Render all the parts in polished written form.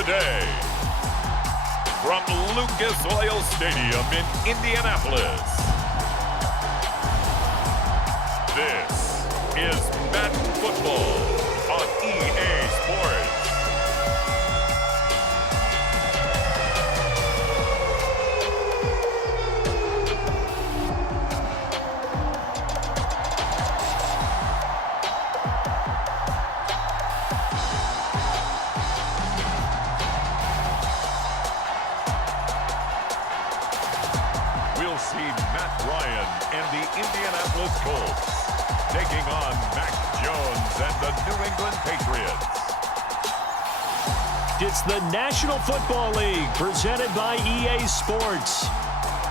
today, from Lucas Oil Stadium in Indianapolis, this is Madden Football on EA Sports. We'll see Matt Ryan and the Indianapolis Colts taking on Mac Jones and the New England Patriots. It's the National Football League presented by EA Sports.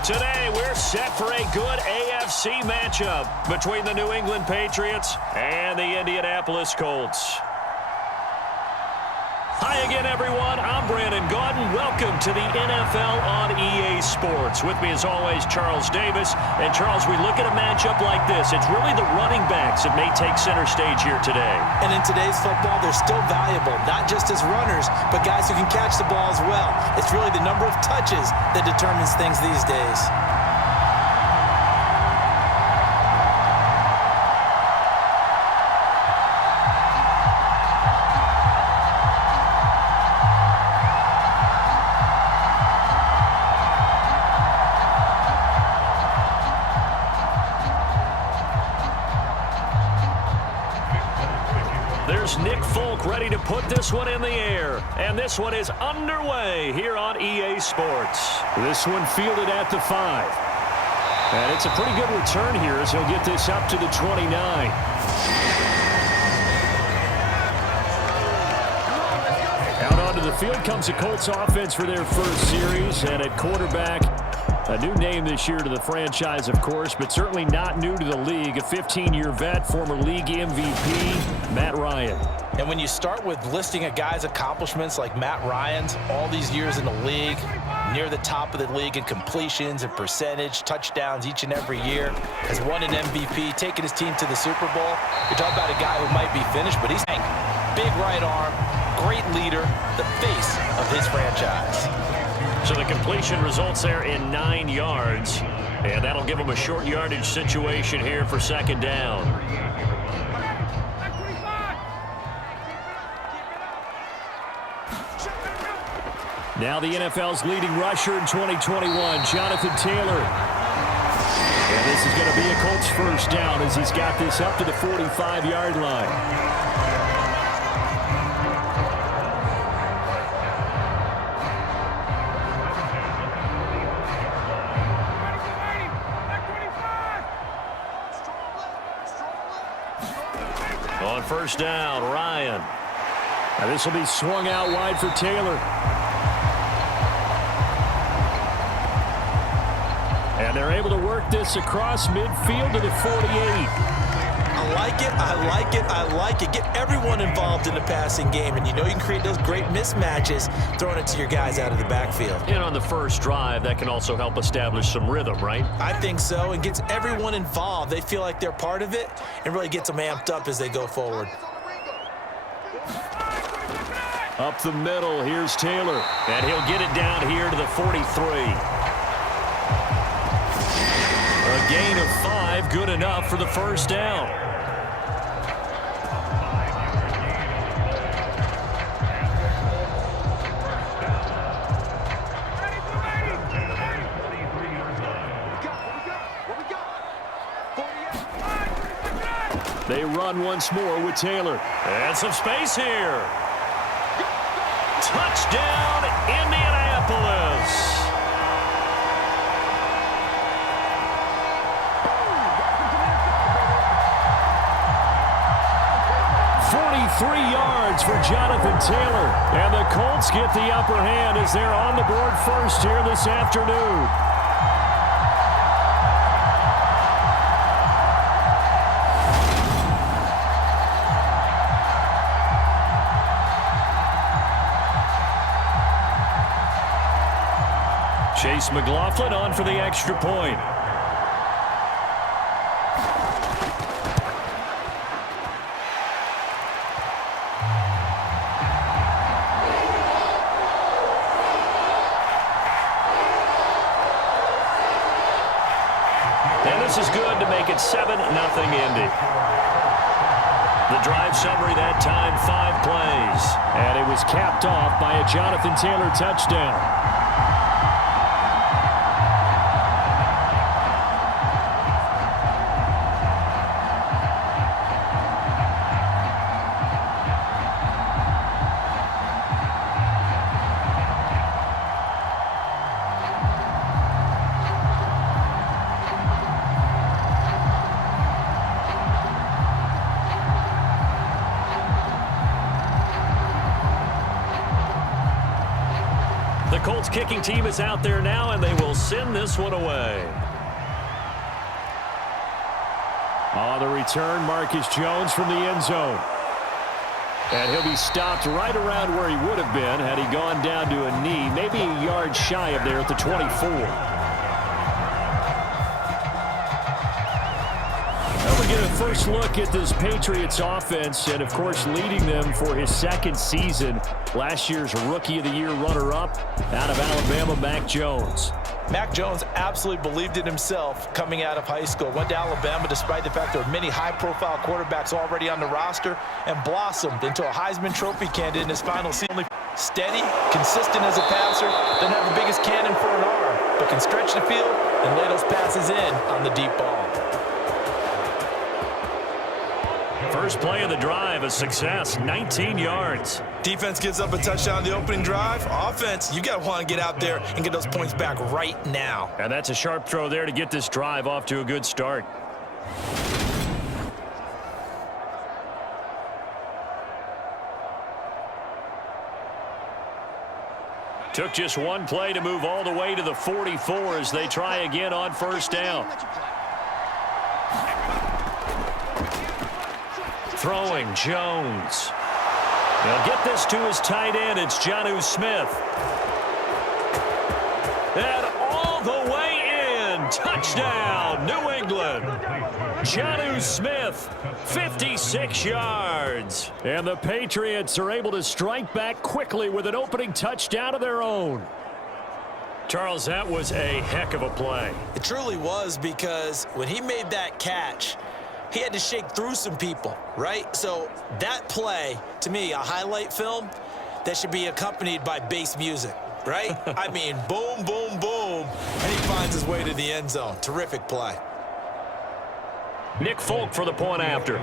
Today we're set for a good AFC matchup between the New England Patriots and the Indianapolis Colts. Hi again, everyone. I'm Brandon Gaudin. Welcome to the NFL on EA Sports. With me, as always, Charles Davis. And, Charles, we look at a matchup like this. It's really the running backs that may take center stage here today. And in today's football, they're still valuable, not just as runners, but guys who can catch the ball as well. It's really the number of touches that determines things these days. There's Nick Folk ready to put this one in the air. And this one is underway here on EA Sports. This one fielded at the 5. And it's a pretty good return here as he'll get this up to the 29. Out onto the field comes the Colts offense for their first series. And at quarterback, a new name this year to the franchise, of course, but certainly not new to the league. A 15-year vet, former league MVP, Matt Ryan. And when you start with listing a guy's accomplishments like Matt Ryan's, all these years in the league, near the top of the league in completions and percentage, touchdowns each and every year, has won an MVP, taken his team to the Super Bowl. You're talking about a guy who might be finished, but he's big right arm, great leader, the face of his franchise. So the completion results there in 9 yards, and that'll give him a short yardage situation here for second down. Now the NFL's leading rusher in 2021, Jonathan Taylor. And this is going to be a Colts first down as he's got this up to the 45-yard line. On first down, Ryan. Now this will be swung out wide for Taylor. And they're able to work this across midfield to the 48. I like it, I like it, I like it. Get everyone involved in the passing game, and you know you can create those great mismatches throwing it to your guys out of the backfield. And on the first drive, that can also help establish some rhythm, right? I think so, and gets everyone involved. They feel like they're part of it, and really gets them amped up as they go forward. Up the middle, here's Taylor. And he'll get it down here to the 43. A gain of 5, good enough for the first down. They run once more with Taylor. And some space here. Touchdown, Indianapolis. Yards for Jonathan Taylor. And the Colts get the upper hand as they're on the board first here this afternoon. Chase McLaughlin on for the extra point. is good to make it 7-0 Indy. The drive summary that time, 5 plays. And it was capped off by a Jonathan Taylor touchdown. The Colts kicking team is out there now, and they will send this one away. On the return, Marcus Jones from the end zone. And he'll be stopped right around where he would have been had he gone down to a knee, maybe a yard shy of there at the 24. Get a first look at this Patriots offense, and of course leading them for his second season. Last year's Rookie of the Year runner-up out of Alabama, Mac Jones. Mac Jones absolutely believed in himself coming out of high school. Went to Alabama despite the fact there were many high-profile quarterbacks already on the roster, and blossomed into a Heisman Trophy candidate in his final season. Steady, consistent as a passer, doesn't have the biggest cannon for an arm, but can stretch the field and lay those passes in on the deep ball. First play of the drive, a success, 19 yards. Defense gives up a touchdown the opening drive. Offense, you got to want to get out there and get those points back right now. And that's a sharp throw there to get this drive off to a good start. Took just one play to move all the way to the 44 as they try again on first down. Throwing, Jones. He'll get this to his tight end. It's Jonnu Smith. And all the way in. Touchdown, New England. Jonnu Smith, 56 yards. And the Patriots are able to strike back quickly with an opening touchdown of their own. Charles, that was a heck of a play. It truly was, because when he made that catch, he had to shake through some people, right? So that play, to me, a highlight film that should be accompanied by bass music, right? I mean, boom, boom, boom, and he finds his way to the end zone. Terrific play. Nick Folk for the point after.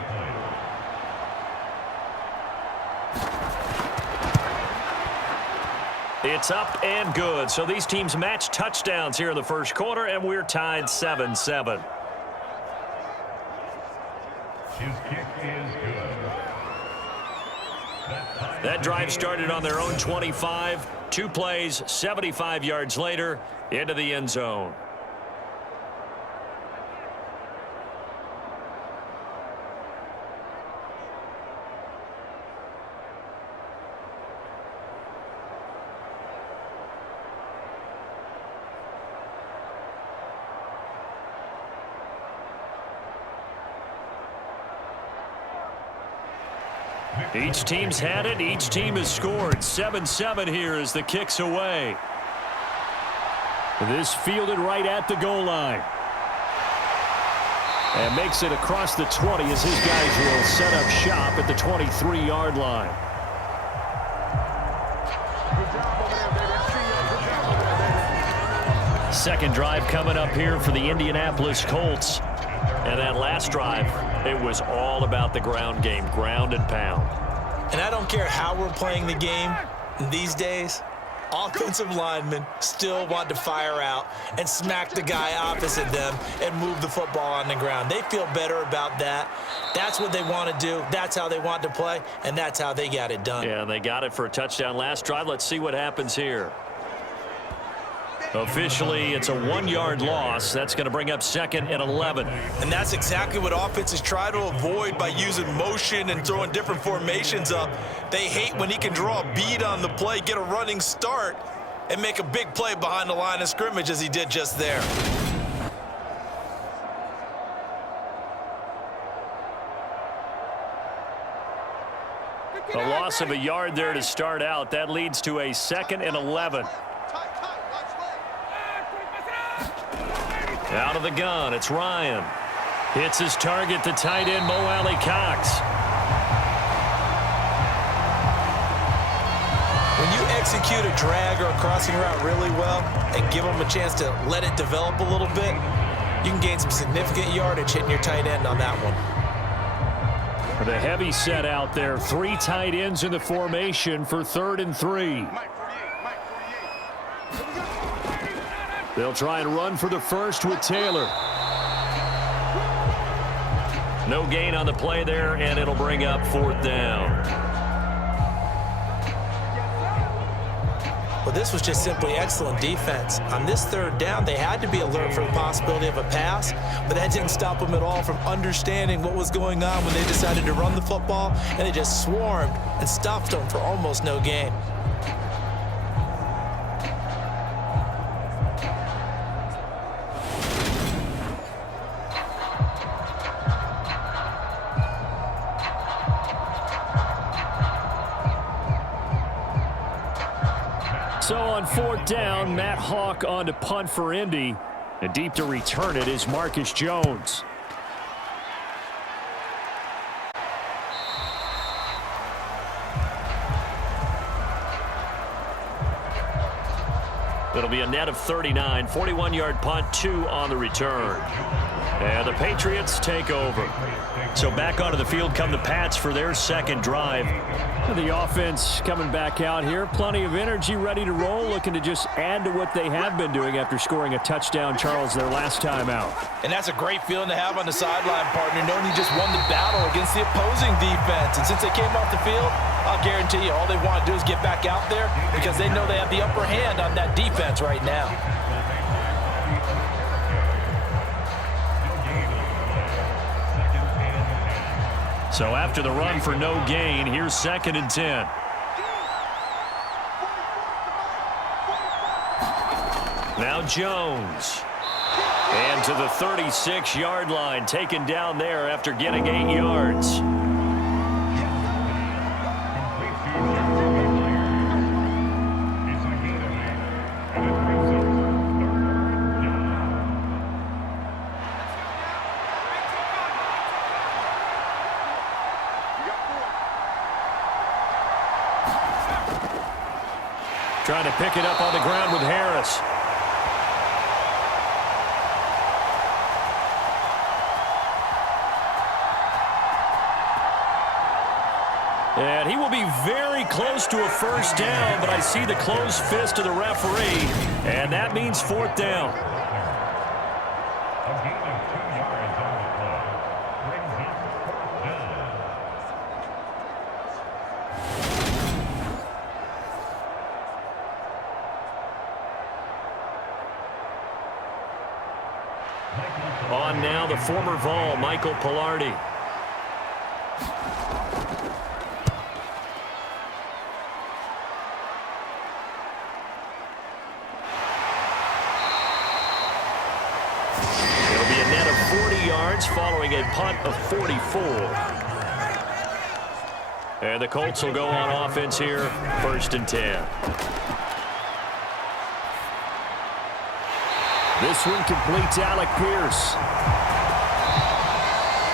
It's up and good. So these teams match touchdowns here in the first quarter, and we're tied 7-7. His kick is good. That drive started on their own 25. 2 plays, 75 yards later, into the end zone. Each team's had it. Each team has scored. 7-7 here as the kick's away. This fielded right at the goal line. And makes it across the 20 as his guys will set up shop at the 23-yard line. Second drive coming up here for the Indianapolis Colts. And that last drive, it was all about the ground game, ground and pound. And I don't care how we're playing the game these days, offensive linemen still want to fire out and smack the guy opposite them and move the football on the ground. They feel better about that. That's what they want to do. That's how they want to play, and that's how they got it done. Yeah, they got it for a touchdown last drive. Let's see what happens here. Officially, it's a 1-yard loss. That's going to bring up 2nd and 11. And that's exactly what offenses try to avoid by using motion and throwing different formations up. They hate when he can draw a bead on the play, get a running start, and make a big play behind the line of scrimmage as he did just there. A loss of a yard there to start out. That leads to a 2nd and 11. Out of the gun, it's Ryan. Hits his target, the tight end, Mo Alley-Cox. When you execute a drag or a crossing route really well and give them a chance to let it develop a little bit, you can gain some significant yardage hitting your tight end on that one. The heavy set out there. 3 tight ends in the formation for 3rd and 3. They'll try and run for the first with Taylor. No gain on the play there, and it'll bring up 4th down. Well, this was just simply excellent defense. On this 3rd down, they had to be alert for the possibility of a pass, but that didn't stop them at all from understanding what was going on when they decided to run the football, and they just swarmed and stuffed them for almost no gain. So on 4th down, Matt Hawk on to punt for Indy. And deep to return it is Marcus Jones. It'll be a net of 39, 41-yard punt, 2 on the return. And the Patriots take over. So back onto the field come the Pats for their 2nd drive. The offense coming back out here. Plenty of energy, ready to roll, looking to just add to what they have been doing after scoring a touchdown, Charles, their last time out. And that's a great feeling to have on the sideline, partner, knowing you just won the battle against the opposing defense. And since they came off the field, I'll guarantee you all they want to do is get back out there because they know they have the upper hand on that defense right now. So after the run for no gain, here's 2nd and 10. Now Jones. And to the 36-yard line, taken down there after getting 8 yards. Trying to pick it up on the ground with Harris. And he will be very close to a first down, but I see the closed fist of the referee, and that means 4th down. On now, the former Vol, Michael Pilardi. It'll be a net of 40 yards following a punt of 44. And the Colts will go on offense here, 1st and 10. This one complete to Alec Pierce.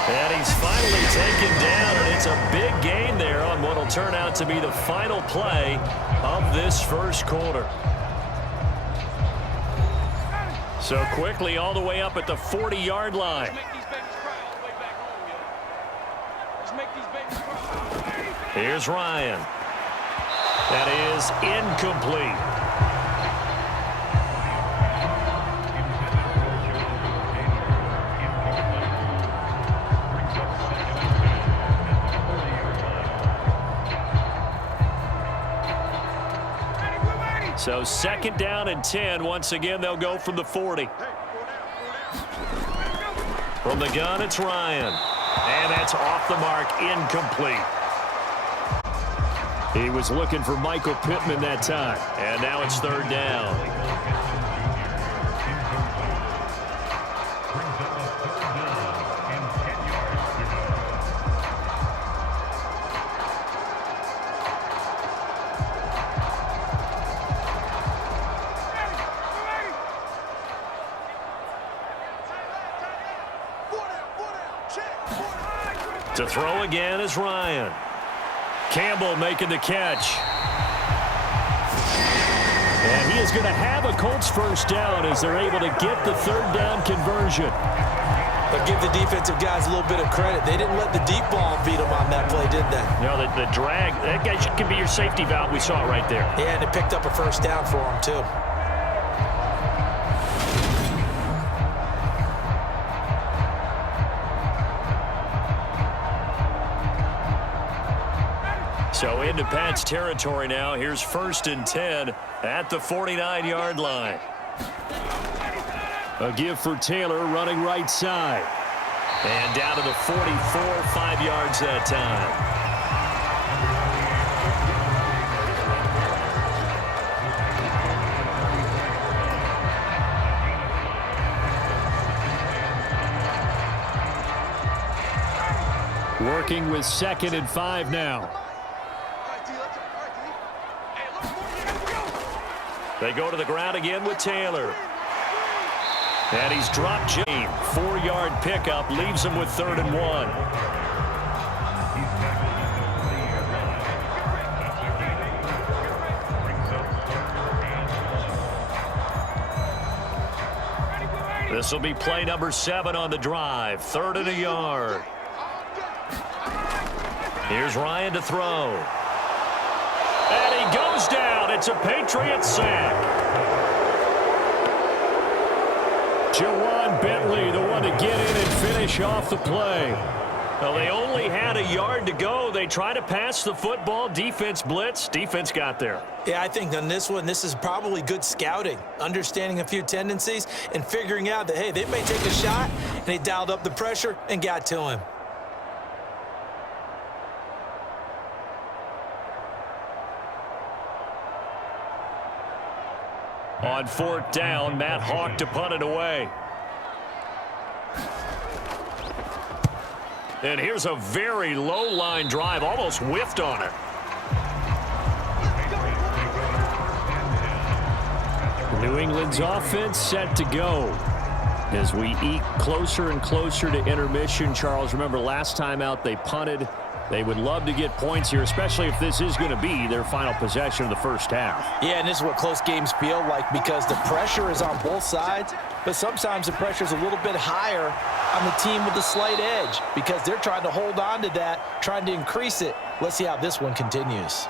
And he's finally taken down, and it's a big gain there on what will turn out to be the final play of this first quarter. So quickly all the way up at the 40-yard line. Here's Ryan. That is incomplete. So 2nd down and 10. Once again, they'll go from the 40. From the gun, it's Ryan. And that's off the mark, incomplete. He was looking for Michael Pittman that time. And now it's 3rd down. To throw again is Ryan. Campbell making the catch. And he is going to have a Colts first down as they're able to get the third down conversion. But give the defensive guys a little bit of credit. They didn't let the deep ball beat them on that play, did they? No, the drag, that guy can be your safety valve. We saw it right there. Yeah, and it picked up a first down for them, too. So into Pat's territory now. Here's 1st and 10 at the 49-yard line. A give for Taylor running right side. And down to the 44, 5 yards that time. Working with 2nd and 5 now. They go to the ground again with Taylor. And he's dropped James. 4-yard pickup leaves him with 3rd and 1. This will be play number 7 on the drive. 3rd and a yard. Here's Ryan to throw. And he goes down. It's a Patriots sack. Jawan Bentley, the one to get in and finish off the play. Well, they only had a yard to go. They try to pass the football. Defense blitz. Defense got there. Yeah, I think on this one, this is probably good scouting, understanding a few tendencies and figuring out that, hey, they may take a shot, and they dialed up the pressure and got to him. On 4th down, Matt Hawk to punt it away. And here's a very low-line drive, almost whiffed on it. New England's offense set to go. As we eke closer and closer to intermission, Charles, remember last time out they punted. They would love to get points here, especially if this is going to be their final possession of the first half. Yeah, and this is what close games feel like because the pressure is on both sides, but sometimes the pressure is a little bit higher on the team with the slight edge because they're trying to hold on to that, trying to increase it. Let's see how this one continues.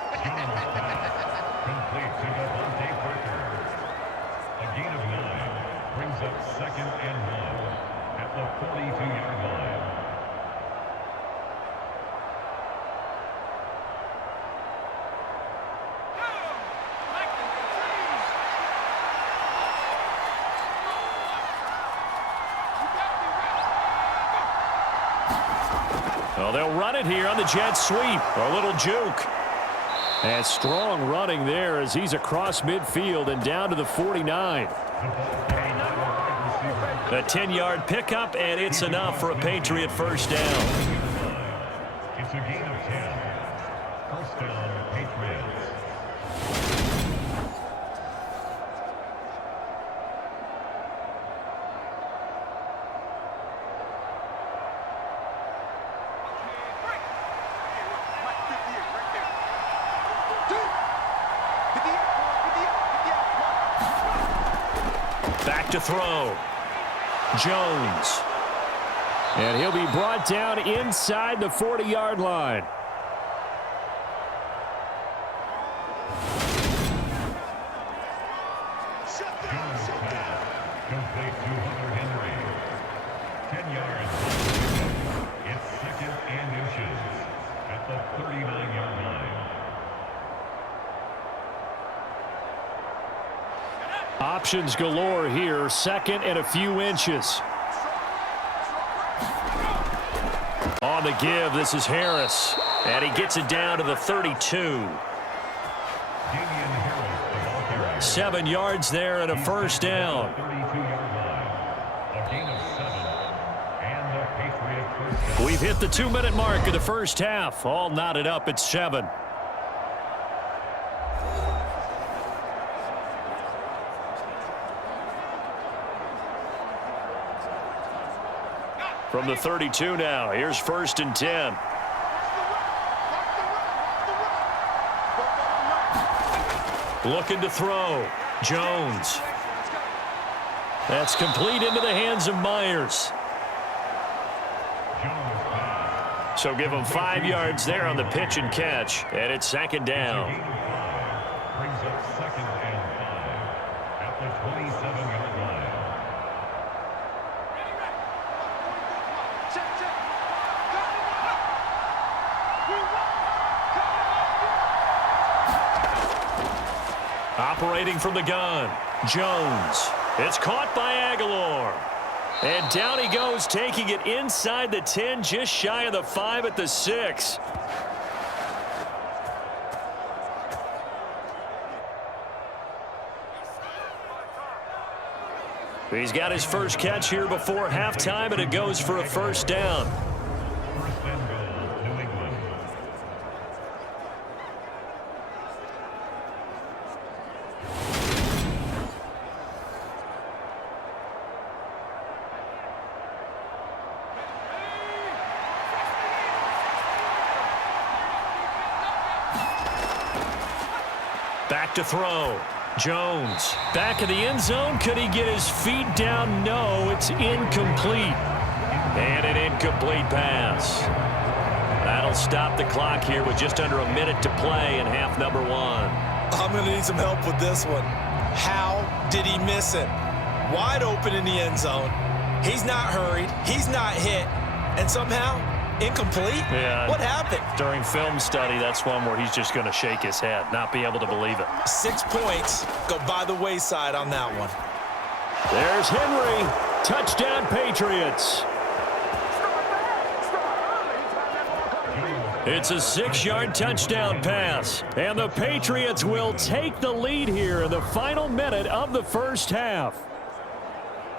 Well, they'll run it here on the jet sweep. A little juke. And strong running there as he's across midfield and down to the 49. A 10-yard pickup, and it's enough for a Patriot first down. It's a gain of 10. First down, Patriots. Back to throw. Jones. And he'll be brought down inside the 40-yard line. Complete to Hunter Henry. 10 yards. It's 2nd and inches at the 39-yard line. Options galore here. 2nd and a few inches. On the give, this is Harris. And he gets it down to the 32. 7 yards there and a first down. 32-yard line. A gain of 7. And the Patriot first down. We've hit the 2-minute mark of the first half. All knotted up at 7. From the 32 now, here's 1st and 10. Looking to throw. Jones. That's complete into the hands of Myers. So give him 5 yards there on the pitch and catch, and it's 2nd down. Brings up 2nd and 5 at the 27-yard line. Operating from the gun, Jones. It's caught by Aguilar. And down he goes, taking it inside the 10, just shy of the 5 at the 6. He's got his first catch here before halftime, and it goes for a 1st down. First and goal, New England. Back to throw. Jones. Back in the end zone. Could he get his feet down? No, it's incomplete. And an incomplete pass. That'll stop the clock here with just under a minute to play in half number 1. I'm going to need some help with this one. How did he miss it? Wide open in the end zone. He's not hurried. He's not hit. And somehow, incomplete? Yeah. What happened? During film study, that's one where he's just going to shake his head, not be able to believe it. 6 points go by the wayside on that one. There's Henry. Touchdown, Patriots. It's a 6-yard touchdown pass, and the Patriots will take the lead here in the final minute of the first half.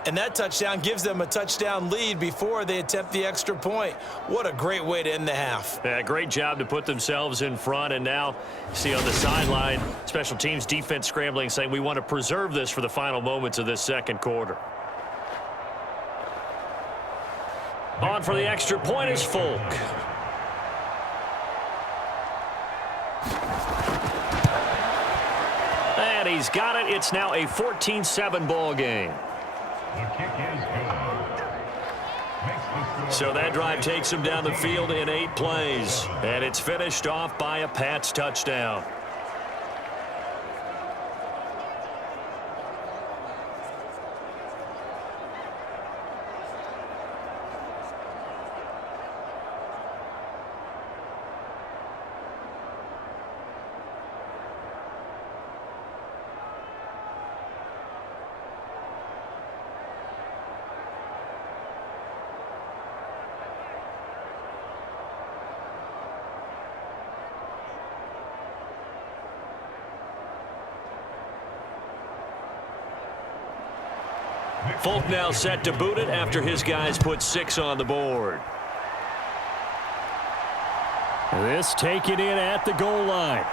And that touchdown gives them a touchdown lead before they attempt the extra point. What a great way to end the half. Yeah, great job to put themselves in front, and now see on the sideline, special teams defense scrambling, saying we want to preserve this for the final moments of this second quarter. On for the extra point is Folk. And he's got it. It's now a 14-7 ball game. The kick is good. So that drive takes him down the field in 8 plays. And it's finished off by a Pats touchdown. Folk now set to boot it after his guys put 6 on the board. This taken in at the goal line.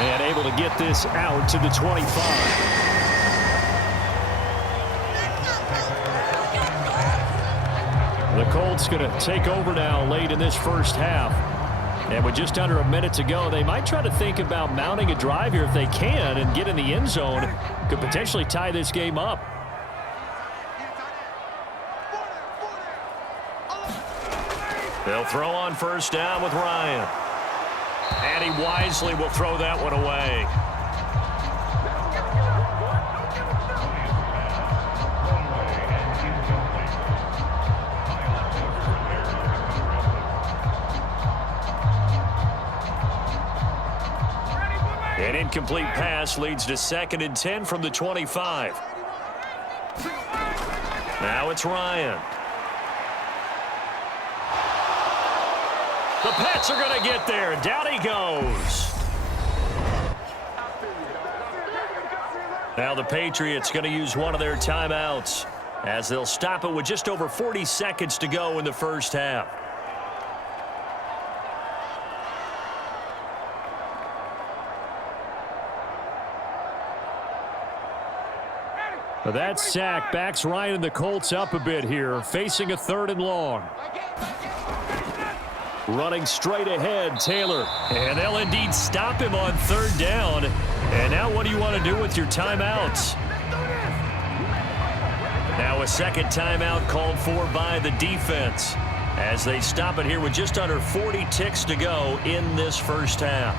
And able to get this out to the 25. The Colts going to take over now late in this first half. And with just under a minute to go, they might try to think about mounting a drive here if they can and get in the end zone. Could potentially tie this game up. They'll throw on first down with Ryan. And he wisely will throw that one away. An incomplete pass leads to 2nd and 10 from the 25. Now it's Ryan. The Pats are going to get there. Down he goes. Now the Patriots going to use one of their timeouts as they'll stop it with just over 40 seconds to go in the first half. That sack backs Ryan and the Colts up a bit here, facing a 3rd and long. Running straight ahead, Taylor. And they'll indeed stop him on 3rd down. And now what do you want to do with your timeouts? Now a second timeout called for by the defense as they stop it here with just under 40 ticks to go in this first half.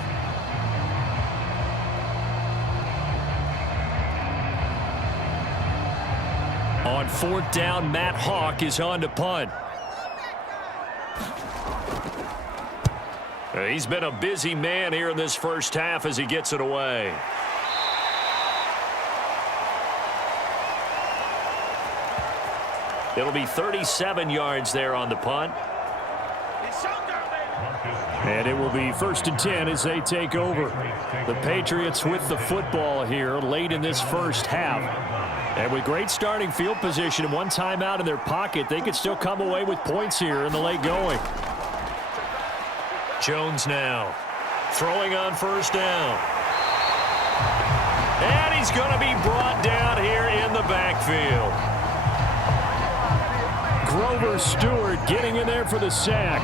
On 4th down, Matt Hawk is on to punt. He's been a busy man here in this first half as he gets it away. It'll be 37 yards there on the punt. And it will be 1st and 10 as they take over. The Patriots with the football here late in this first half. And with great starting field position and one timeout in their pocket, they could still come away with points here in the late going. Jones now throwing on 1st down. And he's going to be brought down here in the backfield. Grover Stewart getting in there for the sack.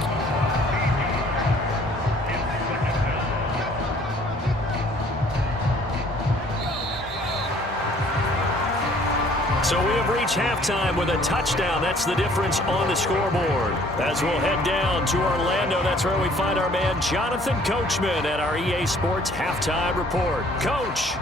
So we have reached halftime with a touchdown. That's the difference on the scoreboard. As we'll head down to Orlando, that's where we find our man Jonathan Coachman at our EA Sports Halftime Report. Coach.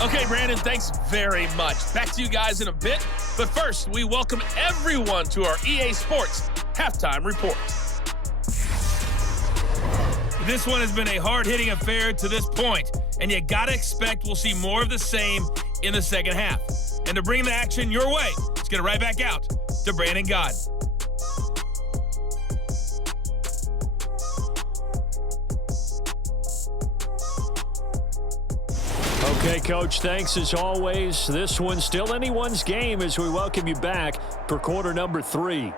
Okay, Brandon, thanks very much. Back to you guys in a bit. But first, we welcome everyone to our EA Sports Halftime Report. This one has been a hard-hitting affair to this point, and you gotta expect we'll see more of the same in the second half. And to bring the action your way, let's get it right back out to Brandon Gaudin. Okay, Coach, thanks as always. This one's still anyone's game as we welcome you back for quarter number 3.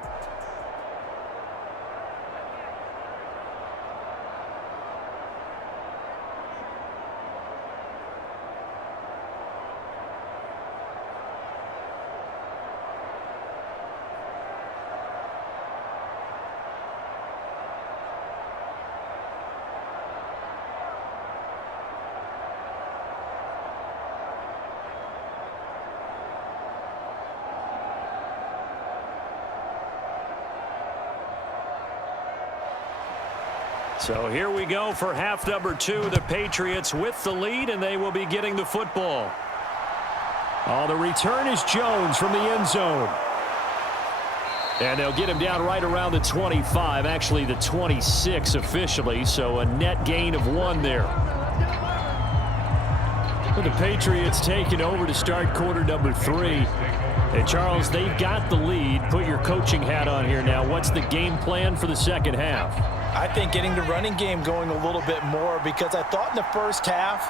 So here we go for half number 2. The Patriots with the lead, and they will be getting the football. Oh, the return is Jones from the end zone. And they'll get him down right around the 25, actually the 26 officially, so a net gain of 1 there. But the Patriots taking over to start quarter number 3. And Charles, they've got the lead. Put your coaching hat on here now. What's the game plan for the second half? I think getting the running game going a little bit more, because I thought in the first half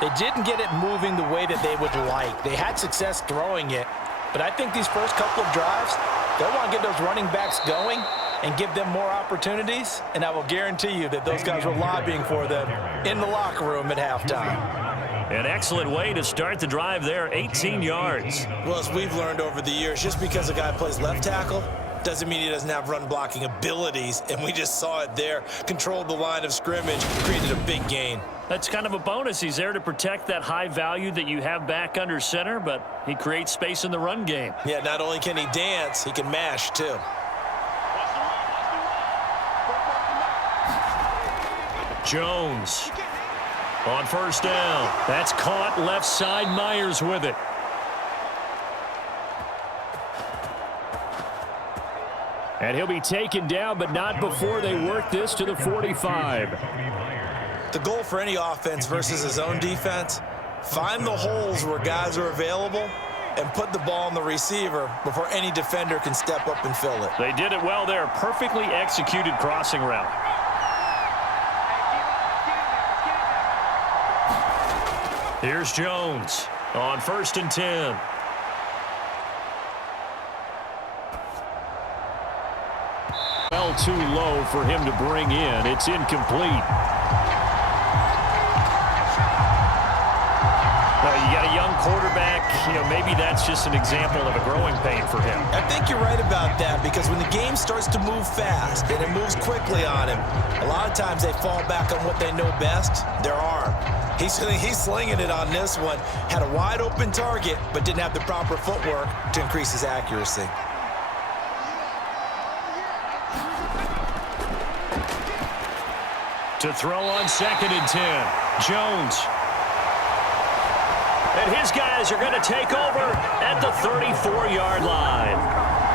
they didn't get it moving the way that they would like. They had success throwing it, but I think these first couple of drives, they'll want to get those running backs going and give them more opportunities, and I will guarantee you that those guys were lobbying for them in the locker room at halftime. An excellent way to start the drive there, 18 yards. Well, as we've learned over the years, just because a guy plays left tackle doesn't mean he doesn't have run blocking abilities, and we just saw it there. Controlled the line of scrimmage, created a big gain. That's kind of a bonus. He's there to protect that high value that you have back under center, but he creates space in the run game. Yeah, not only can he dance, he can mash too. Jones on 1st down. That's caught left side. Myers with it. And he'll be taken down, but not before they work this to the 45. The goal for any offense versus his own defense, find the holes where guys are available and put the ball on the receiver before any defender can step up and fill it. They did it well there. Perfectly executed crossing route. Here's Jones on 1st and 10. Well, too low for him to bring in. It's incomplete. quarterback, maybe that's just an example of a growing pain for him. I think you're right about that, because when the game starts to move fast and it moves quickly on him, a lot of times they fall back on what they know best, their arm. He's slinging it on this one. Had a wide open target, but didn't have the proper footwork to increase his accuracy. To throw on 2nd and 10, Jones. And his guys are going to take over at the 34-yard line.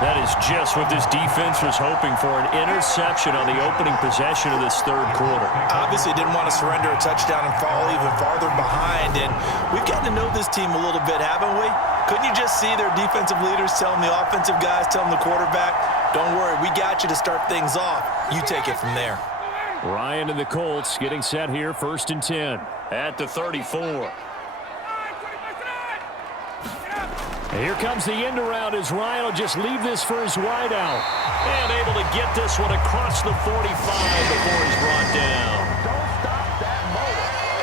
That is just what this defense was hoping for, an interception on the opening possession of this third quarter. Obviously didn't want to surrender a touchdown and fall even farther behind, and we've gotten to know this team a little bit, haven't we? Couldn't you just see their defensive leaders telling the offensive guys, telling the quarterback, don't worry, we got you to start things off. You take it from there. Ryan and the Colts getting set here, 1st and 10 at the 34. And here comes the end around as Ryan will just leave this for his wideout. And able to get this one across the 45 before he's brought down.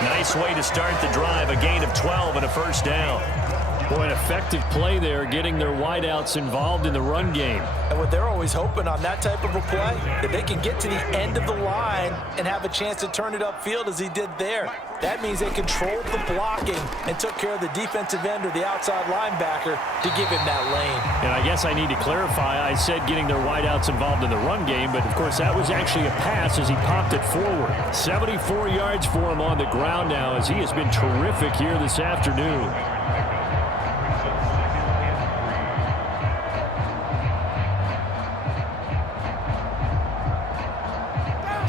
Nice way to start the drive, a gain of 12 and a first down. Boy, an effective play there, getting their wideouts involved in the run game. And what they're always hoping on that type of a play, that they can get to the end of the line and have a chance to turn it upfield as he did there. That means they controlled the blocking and took care of the defensive end or the outside linebacker to give him that lane. And I guess I need to clarify, I said getting their wideouts involved in the run game, but of course that was actually a pass as he popped it forward. 74 yards for him on the ground now as he has been terrific here this afternoon.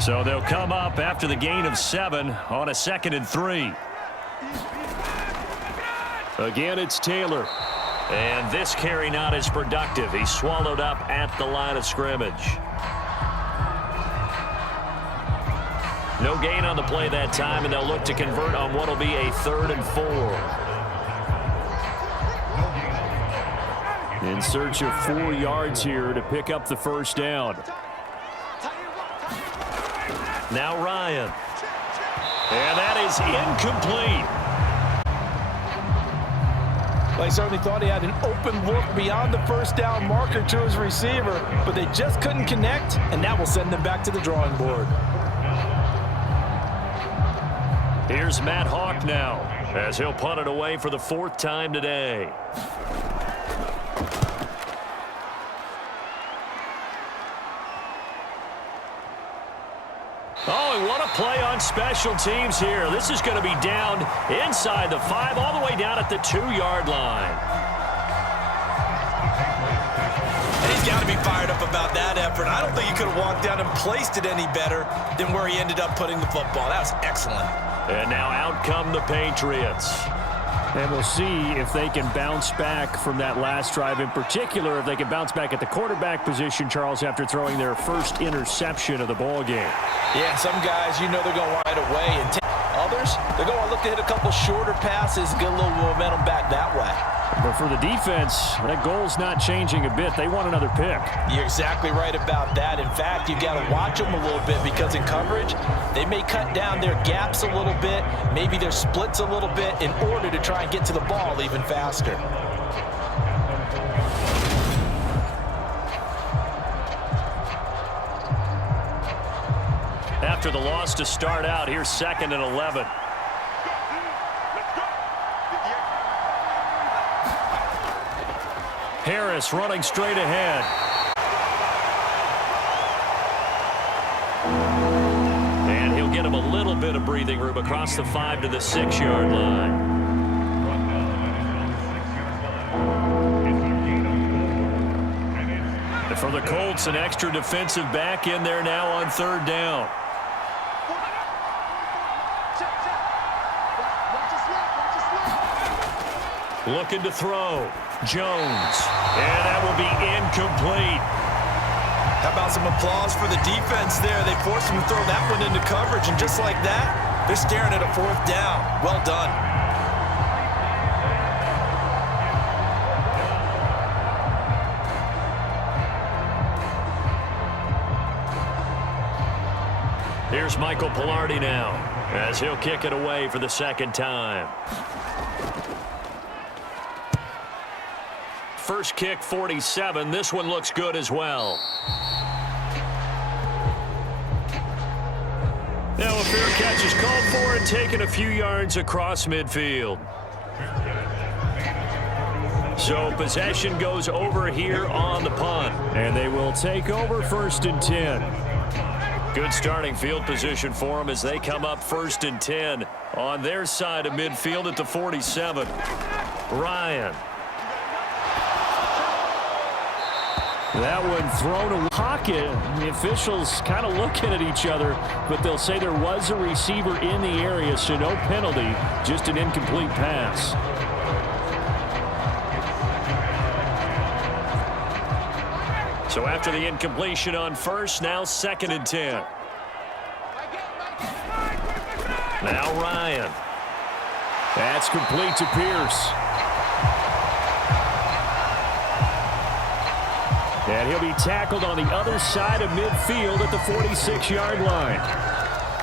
So they'll come up after the gain of 7 on a 2nd and 3. Again, it's Taylor. And this carry not as productive. He's swallowed up at the line of scrimmage. No gain on the play that time, and they'll look to convert on what will be a 3rd and 4. In search of 4 yards here to pick up the first down. Now Ryan. And that is incomplete. Well, he certainly thought he had an open look beyond the first down marker to his receiver, but they just couldn't connect, and that will send them back to the drawing board. Here's Matt Hawk now, as he'll punt it away for the 4th time today. Oh, and what a play on special teams here. This is going to be down inside the 5, all the way down at the 2-yard line. And he's got to be fired up about that effort. I don't think he could have walked down and placed it any better than where he ended up putting the football. That was excellent. And now out come the Patriots. And we'll see if they can bounce back from that last drive. In particular, if they can bounce back at the quarterback position, Charles, after throwing their first interception of the ball game. Yeah, some guys, they're going right away. And others, they're going to look to hit a couple shorter passes and get a little momentum back that way. But for the defense, that goal's not changing a bit. They want another pick. You're exactly right about that. In fact, you've got to watch them a little bit, because in coverage, they may cut down their gaps a little bit, maybe their splits a little bit, in order to try and get to the ball even faster. After the loss to start out, here's 2nd and 11. Harris running straight ahead. And he'll get him a little bit of breathing room across the 5 to the 6-yard line. For the Colts, an extra defensive back in there now on 3rd down. Looking to throw. Jones. And that will be incomplete. How about some applause for the defense there? They forced him to throw that one into coverage, and just like that, they're staring at a 4th down. Well done. Here's Michael Pilardi now, as he'll kick it away for the 2nd time. first kick 47. This one looks good as well. Now a fair catch is called for and taken a few yards across midfield. So possession goes over here on the punt. And they will take over 1st and 10. Good starting field position for them as they come up 1st and 10 on their side of midfield at the 47. Ryan. That one thrown in pocket. The officials kind of looking at each other, but they'll say there was a receiver in the area, so no penalty, just an incomplete pass. So after the incompletion on first, now 2nd and 10. Now Ryan. That's complete to Pierce. And he'll be tackled on the other side of midfield at the 46-yard line.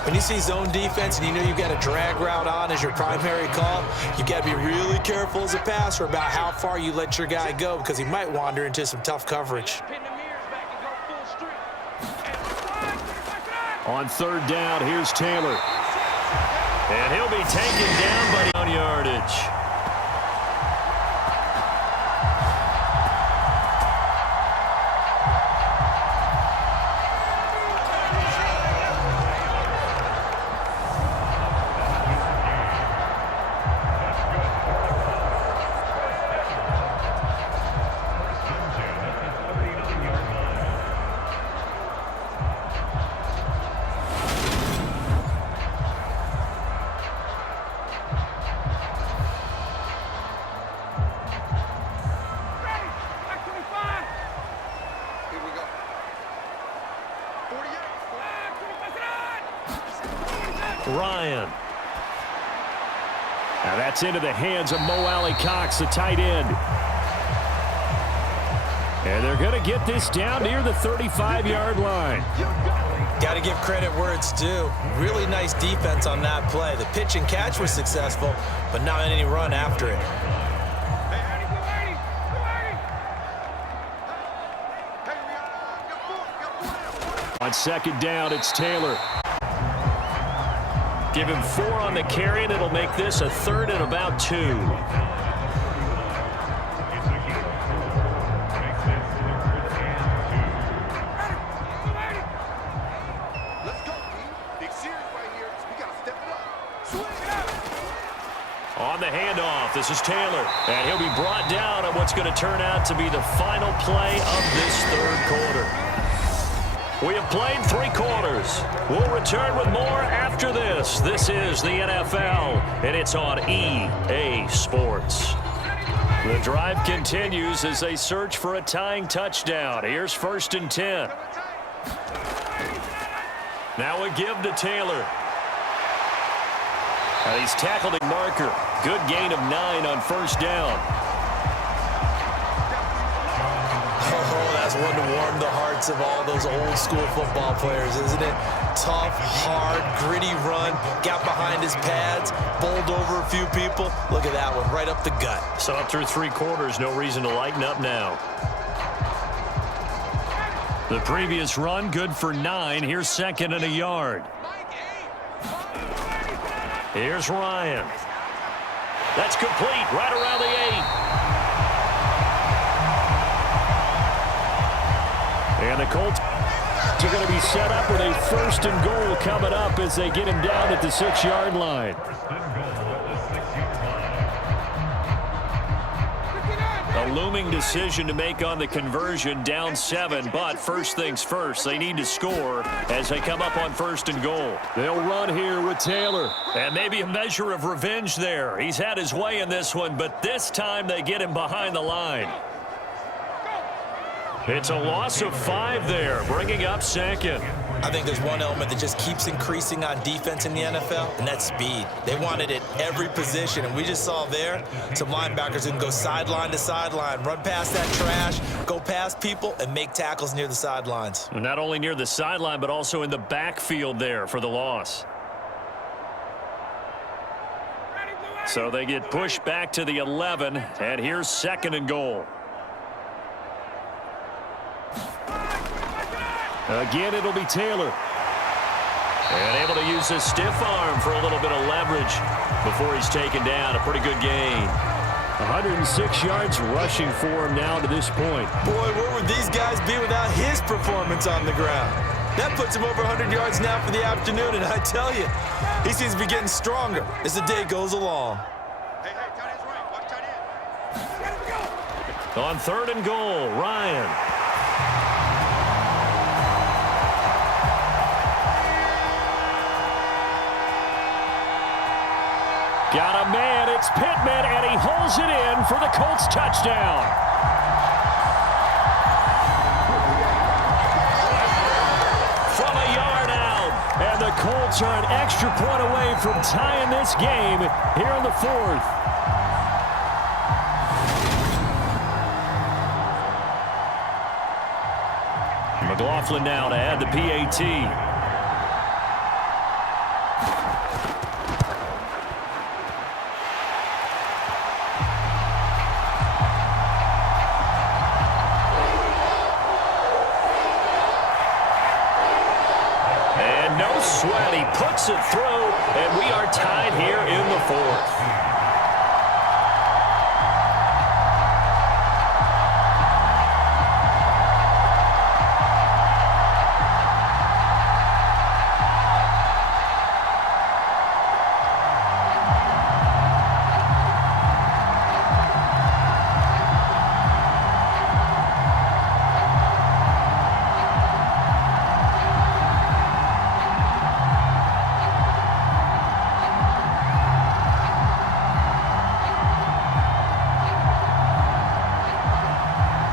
When you see zone defense and you know you've got a drag route on as your primary call, you've got to be really careful as a passer about how far you let your guy go because he might wander into some tough coverage. On 3rd down, here's Taylor. And he'll be taken down by the yardage. Ryan. Now that's into the hands of Mo Alley-Cox, the tight end. And they're going to get this down near the 35-yard line. Got to give credit where it's due. Really nice defense on that play. The pitch and catch was successful, but not any run after it. On 2nd down, it's Taylor. Give him 4 on the carry, and it'll make this a 3rd and about 2. On the handoff, this is Taylor. And he'll be brought down at what's going to turn out to be the final play of this 3rd quarter. We have played 3 quarters. We'll return with more after this. This is the NFL, and it's on EA Sports. The drive continues as they search for a tying touchdown. Here's 1st and 10. Now a give to Taylor. And he's tackled a marker. Good gain of 9 on 1st down. Oh, that's one to warm the hearts of all those old school football players, isn't it? Tough, hard, gritty run, got behind his pads, bowled over a few people. Look at that one, right up the gut. So up through 3 quarters, no reason to lighten up now. The previous run, good for 9. Here's 2nd and a yard. Here's Ryan. That's complete, right around the 8. And the Colts are going to be set up with a 1st and goal coming up as they get him down at the 6-yard line. A looming decision to make on the conversion, down 7, but first things first, they need to score as they come up on 1st and goal. They'll run here with Taylor, and maybe a measure of revenge there. He's had his way in this one, but this time they get him behind the line. It's a loss of 5 there, bringing up 2nd. I think there's one element that just keeps increasing on defense in the NFL, and that's speed. They want it at every position, and we just saw there some linebackers who can go sideline to sideline, run past that trash, go past people, and make tackles near the sidelines. Not only near the sideline, but also in the backfield there for the loss. So they get pushed back to the 11, and here's 2nd and goal. Again, it'll be Taylor. And able to use his stiff arm for a little bit of leverage before he's taken down. A pretty good gain. 106 yards rushing for him now to this point. Boy, where would these guys be without his performance on the ground? That puts him over 100 yards now for the afternoon, and I tell you, he seems to be getting stronger as the day goes along. Hey, tight end's right. Watch tight end. On 3rd and goal, Ryan. Got a man, it's Pittman, and he holds it in for the Colts touchdown. From a yard out, and the Colts are an extra point away from tying this game here in the 4th. McLaughlin now to add the PAT. Sweat, he puts it through, and we are tied here in the 4th.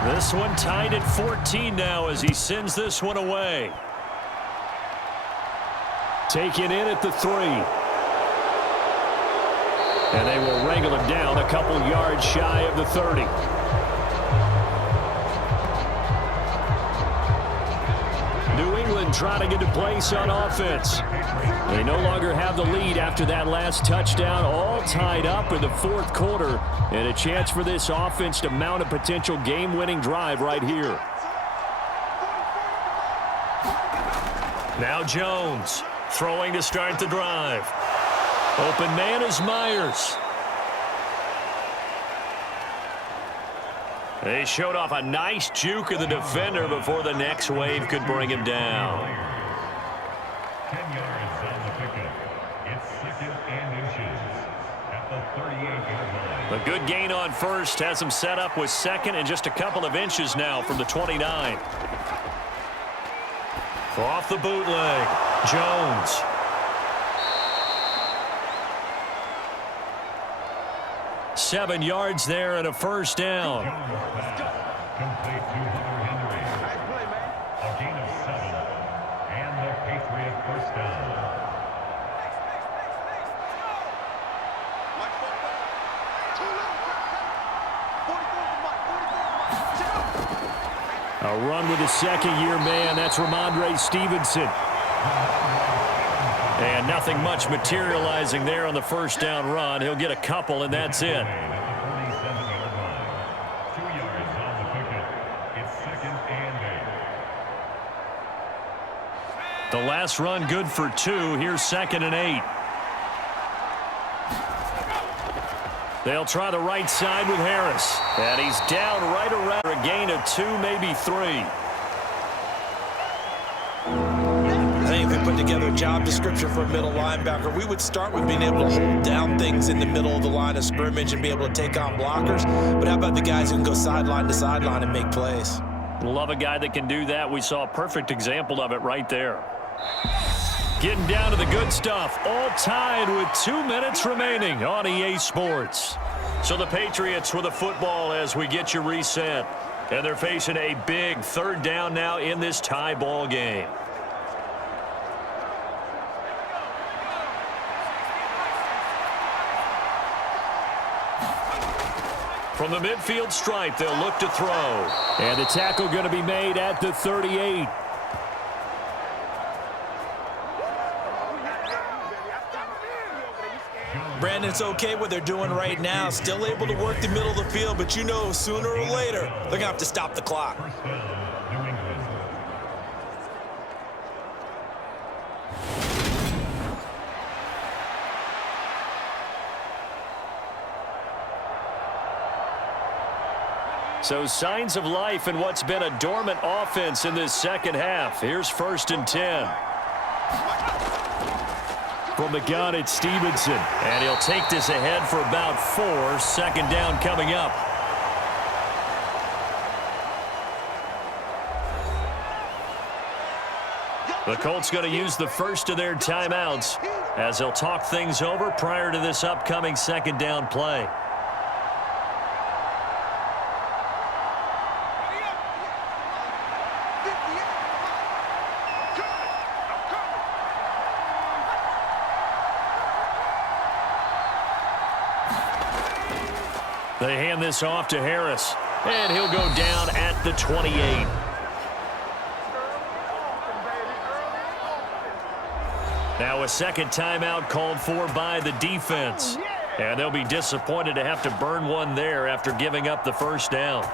This one tied at 14 now as he sends this one away. Taken in at the 3. And they will wrangle him down a couple yards shy of the 30. New England trying to get a place on offense. They no longer have the lead after that last touchdown, all tied up in the 4th quarter, and a chance for this offense to mount a potential game-winning drive right here. Now Jones throwing to start the drive. Open man is Myers. They showed off a nice juke of the defender before the next wave could bring him down. 10 yards on the pickup. It's 2nd and inches at the 38-yard line. A good gain on first has him set up with 2nd and just a couple of inches now from the 29. Off the bootleg, Jones. Seven yards there and a first down. Complete to Hunter Henry. A gain of 7 and the Patriot first down. A run with a second-year man. That's Ramondre Stevenson. And nothing much materializing there on the first down run. He'll get a couple, and that's it. The last run good for 2. Here's 2nd and 8. They'll try the right side with Harris. And he's down right around a gain of 2, maybe 3. I think if we put together a job description for a middle linebacker, we would start with being able to hold down things in the middle of the line of scrimmage and be able to take on blockers. But how about the guys who can go sideline to sideline and make plays? Love a guy that can do that. We saw a perfect example of it right there. Getting down to the good stuff. All tied with 2 minutes remaining on EA Sports. So the Patriots with a football as we get you reset. And they're facing a big 3rd down now in this tie ball game. From the midfield stripe, they'll look to throw. And the tackle going to be made at the 38. Brandon, it's okay what they're doing right now. Still able to work the middle of the field, but you know sooner or later they're going to have to stop the clock. So signs of life in what's been a dormant offense in this second half. Here's 1st and 10. From the gun, it's Stevenson. And he'll take this ahead for about 4. 2nd down coming up. The Colts going to use the first of their timeouts as they'll talk things over prior to this upcoming 2nd down play. They hand this off to Harris, and he'll go down at the 28. Now a 2nd timeout called for by the defense. And they'll be disappointed to have to burn one there after giving up the 1st down.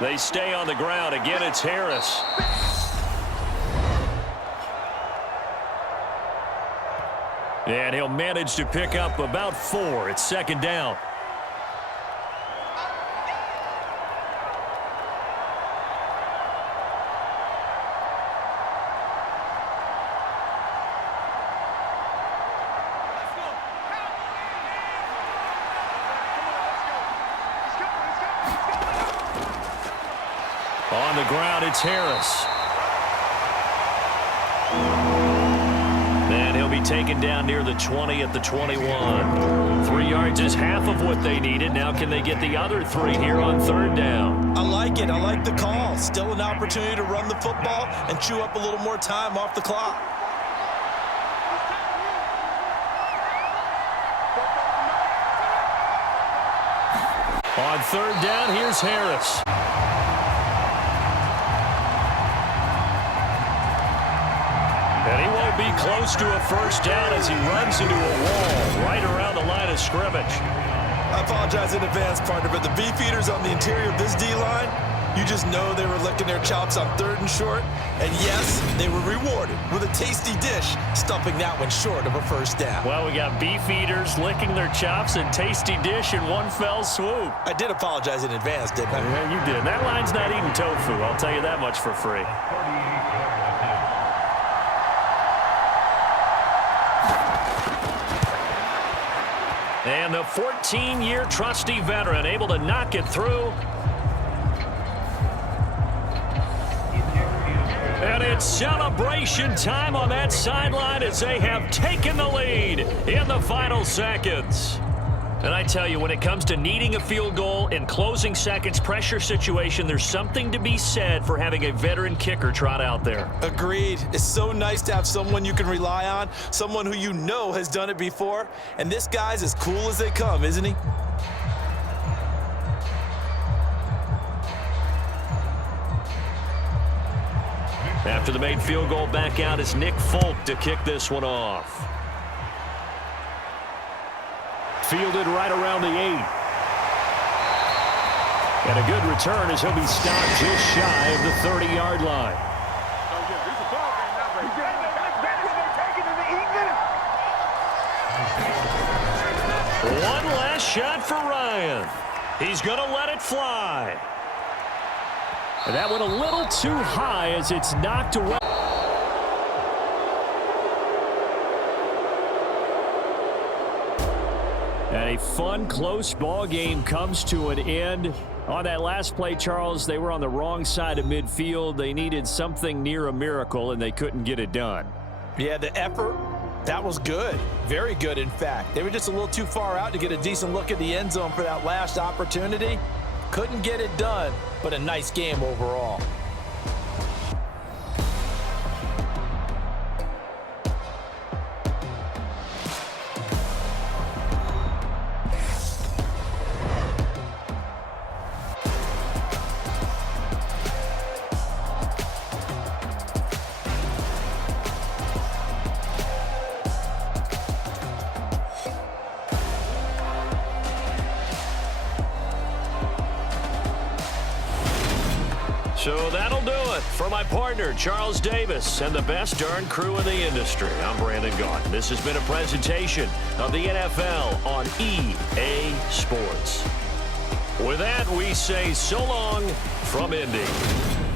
They stay on the ground. Again, it's Harris. And he'll manage to pick up about 4. It's 2nd down. On the ground, it's Harris. And he'll be taken down near the 20 at the 21. 3 yards is half of what they needed. Now can they get the other 3 here on 3rd down? I like it. I like the call. Still an opportunity to run the football and chew up a little more time off the clock. On 3rd down, here's Harris. And he won't be close to a 1st down as he runs into a wall right around the line of scrimmage. I apologize in advance, partner, but the beefeaters on the interior of this D-line, you just know they were licking their chops on 3rd and short. And yes, they were rewarded with a tasty dish, stuffing that one short of a 1st down. Well, we got beefeaters licking their chops and tasty dish in one fell swoop. I did apologize in advance, didn't I? Yeah, you did. That line's not eating tofu. I'll tell you that much for free. And the 14-year trusty veteran able to knock it through. And it's celebration time on that sideline as they have taken the lead in the final seconds. And I tell you, when it comes to needing a field goal in closing seconds pressure situation, there's something to be said for having a veteran kicker trot out there. Agreed. It's so nice to have someone you can rely on, someone who you know has done it before. And this guy's as cool as they come, isn't he? After the made field goal, back out is Nick Folk to kick this one off. Fielded right around the 8. And a good return as he'll be stopped just shy of the 30-yard line. One last shot for Ryan. He's going to let it fly. And that went a little too high as it's knocked away. And a fun, close ball game comes to an end. On that last play, Charles, they were on the wrong side of midfield. They needed something near a miracle, and they couldn't get it done. Yeah, the effort, that was good. Very good, in fact. They were just a little too far out to get a decent look at the end zone for that last opportunity. Couldn't get it done, but a nice game overall. So that'll do it. For my partner, Charles Davis, and the best darn crew in the industry, I'm Brandon Gaughan. This has been a presentation of the NFL on EA Sports. With that, we say so long from Indy.